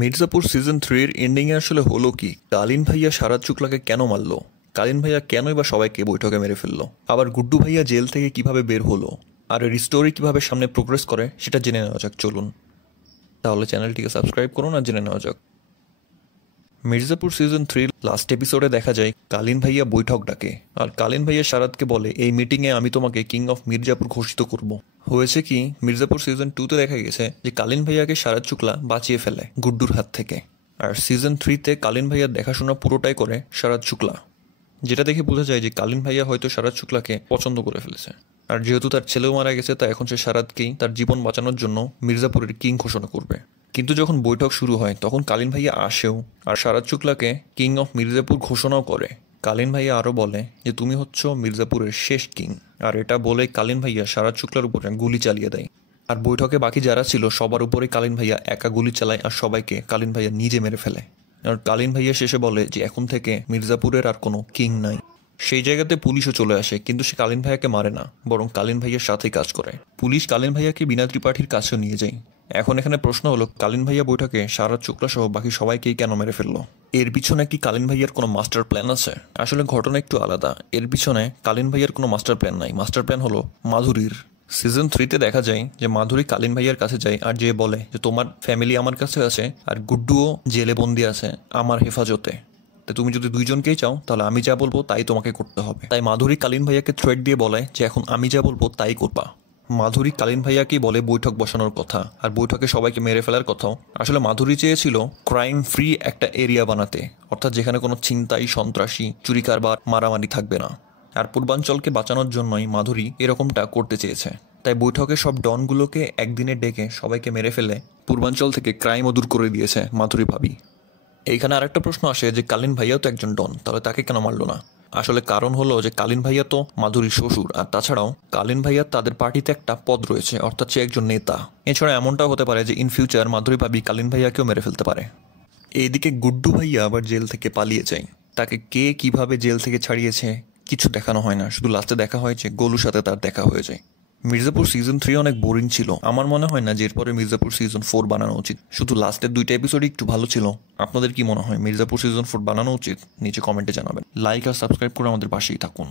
Mirzapur season 3-র এন্ডিংয়ে আসলে হলো কি? কালীন ভাইয়া শারাদ শুক্লাকে কেন মারলো? কালীন ভাইয়া কেনই বা সবাইকে বৈঠকে মেরে ফেললো? আবার গুড্ডু ভাইয়া জেল থেকে কিভাবে বের হলো? আর এর স্টোরি কিভাবে সামনে প্রোগ্রেস করে সেটা জেনে নেওয়া যাক, চলুন। তাহলে চ্যানেলটিকে সাবস্ক্রাইব করুন আর জেনে নেওয়া যাক। মির্জাপুর সিজন 3 লাস্ট এপিসোডে দেখা যায় কালীন ভাইয়া বৈঠক ডাকে, আর কালীন ভাইয়া শারাদকে বলে এই মিটিংয়ে আমি তোমাকে কিং অফ মির্জাপুর ঘোষিত করব। হয়েছে কি, মির্জাপুর সিজন 2-তে দেখা গেছে যে কালীন ভাইয়াকে শারাদ শুক্লা বাঁচিয়ে ফেলে গুড্ডুর হাত থেকে, আর সিজন 3-তে কালীন ভাইয়ার দেখাশোনা পুরোটাই করে শারাদ শুক্লা, যেটা দেখে বোঝা যায় যে কালীন ভাইয়া হয়তো শারাদ শুক্লাকে পছন্দ করে ফেলেছে। আর যেহেতু তার ছেলেও মারা গেছে, তাই এখন সে শারাদকেই তার জীবন বাঁচানোর জন্য মির্জাপুরের কিং ঘোষণা করবে। কিন্তু যখন বৈঠক শুরু হয় তখন কালীন ভাইয়া আসেও, আর শারাদ শুক্লাকে কিং অফ মির্জাপুর ঘোষণাও করে। কালীন ভাইয়া আরও বলে যে তুমি হচ্ছ মির্জাপুরের শেষ কিং, আর এটা বলে কালীন ভাইয়া শারাদ শুক্লার উপরে গুলি চালিয়ে দেয়। আর বৈঠকে বাকি যারা ছিল সবার উপরে কালীন ভাইয়া একা গুলি চালায়, আর সবাইকে কালীন ভাইয়া নিজে মেরে ফেলে। আর কালীন ভাইয়া শেষে বলে যে এখন থেকে মির্জাপুরের আর কোনো কিং নাই। সেই জায়গাতে পুলিশও চলে আসে, কিন্তু সে কালীন ভাইয়াকে মারে না, বরং কালীন ভাইয়ার সাথেই কাজ করে। পুলিশ কালীন ভাইয়াকে বিনা ত্রিপাঠীর কাছেও নিয়ে যায়। এখন এখানে প্রশ্ন হলো, কালীন ভাইয়া বৈঠকে শারাদ শুক্লা সহ বাকি সবাইকেই কেন মেরে ফেললো? এর পিছনে কি কালীন ভাইয়ার কোনো মাস্টার প্ল্যান আছে? আসলে ঘটনা একটু আলাদা। এর পিছনে কালীন ভাইয়ার কোনো মাস্টার প্ল্যান নাই, মাস্টার প্ল্যান হলো মাধুরীর। সিজন 3-তে দেখা যায় যে মাধুরী কালীন ভাইয়ার কাছে যায় আর যে বলে যে তোমার ফ্যামিলি আমার কাছে আছে, আর গুড্ডুও জেলে বন্দি আছে আমার হেফাজতে, তো তুমি যদি দুইজনকেই চাও তাহলে আমি যা বলবো তাই তোমাকে করতে হবে। তাই মাধুরী কালীন ভাইয়াকে থ্রেট দিয়ে বলে যে এখন আমি যা বলবো তাই করবা। মাধুরী কালীন ভাইয়াকেই বলে বৈঠক বসানোর কথা, আর বৈঠকে সবাইকে মেরে ফেলার কথাও। আসলে মাধুরী চেয়েছিল ক্রাইম ফ্রি একটা এরিয়া বানাতে, অর্থাৎ যেখানে কোনো ছিনতাই, সন্ত্রাসী, চুরি কারবার, মারামারি থাকবে না। আর পূর্বাঞ্চলকে বাঁচানোর জন্যই মাধুরী এরকমটা করতে চেয়েছে। তাই বৈঠকে সব ডনগুলোকে একদিনে ডেকে সবাইকে মেরে ফেলে পূর্বাঞ্চল থেকে ক্রাইমও দূর করে দিয়েছে মাধুরী ভাবি। এইখানে আরেকটা প্রশ্ন আসে যে কালীন ভাইয়াও তো একজন ডন, তাহলে তাকে কেন মারলো না? আসলে কারণ হলো যে কালীন ভাইয়া তো মাধুরীর শ্বশুর, আর তাছাড়াও কালীন ভাইয়া তাদের পার্টিতে একটা পদ রয়েছে, অর্থাৎ সে একজন নেতা। এছাড়া এমনটাও হতে পারে যে ইন ফিউচার মাধুরী ভাবি কালীন ভাইয়াকেও মেরে ফেলতে পারে। এইদিকে গুড্ডু ভাইয়া আবার জেল থেকে পালিয়ে যায়। তাকে কে কিভাবে জেল থেকে ছাড়িয়েছে কিছু দেখানো হয় না, শুধু লাস্টে দেখা হয় যে গোলুর সাথে তার দেখা হয়ে যায়। মির্জাপুর সিজন 3 অনেক বোরিং ছিল। আমার মনে হয় না যে এরপরে মির্জাপুর সিজন 4 বানানো উচিত। শুধু লাস্টের 2টা এপিসোডই একটু ভালো ছিল। আপনাদের কি মনে হয় মির্জাপুর সিজন 4 বানানো উচিত? নিচে কমেন্টে জানাবেন। লাইক আর সাবস্ক্রাইব করে আমাদের পাশেই থাকুন।